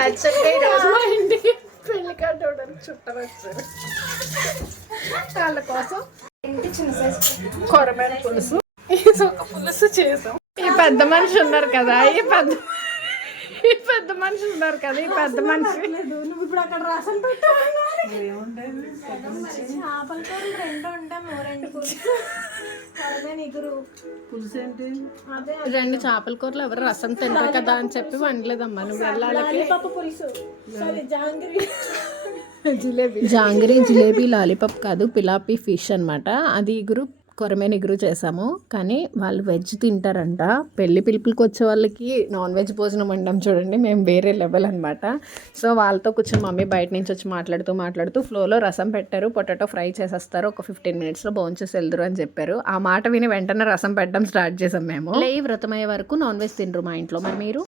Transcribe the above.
యాక్చువల్గా ఈరోజు మా ఇంటికి పెళ్లి కార్డు చుట్టాలు వచ్చారు. వాళ్ళ కోసం కొరమైన పులుసు ఒక పులుసు చేసాం. ఈ పెద్ద మనిషి ఉన్నారు కదా, ఈ పెద్ద మనిషి ఉన్నారు కదా, ఈ పెద్ద మనిషి నువ్వు ఇప్పుడు అక్కడ రసం పెట్టావు. చేపల కూర రెండు పులుసు ఏంటి? రెండు చేపల కూరలు ఎవరు రసం తింటారు కదా అని చెప్పి వండలేదమ్మా. నువ్వు వెళ్ళాలి. పులుసు జాంగిరీ జిలేబీ లాలీపాప్ కాదు, పిలాపీ ఫిష్ అనమాట. అది ఇగురు కొరమేను ఇగురు చేసాము. కానీ వాళ్ళు వెజ్ తింటారంట. పెళ్లి పిలుపులకు వచ్చే వాళ్ళకి నాన్ వెజ్ భోజనం వండాం చూడండి, మేము వేరే లెవెల్ అనమాట. సో వాళ్ళతో కూర్చొని మమ్మీ బయట నుంచి వచ్చి మాట్లాడుతూ ఫ్లోలో రసం పెట్టారు, పొటాటో ఫ్రై చేసేస్తారు, ఒక 15 minutesలో భోంచేసి వెళ్దురు అని చెప్పారు. ఆ మాట విని వెంటనే రసం పెట్టడం స్టార్ట్ చేసాం మేము. ఈ వ్రతం అయ్యే వరకు నాన్ వెజ్ తినరు మా ఇంట్లో. మరి మీరు?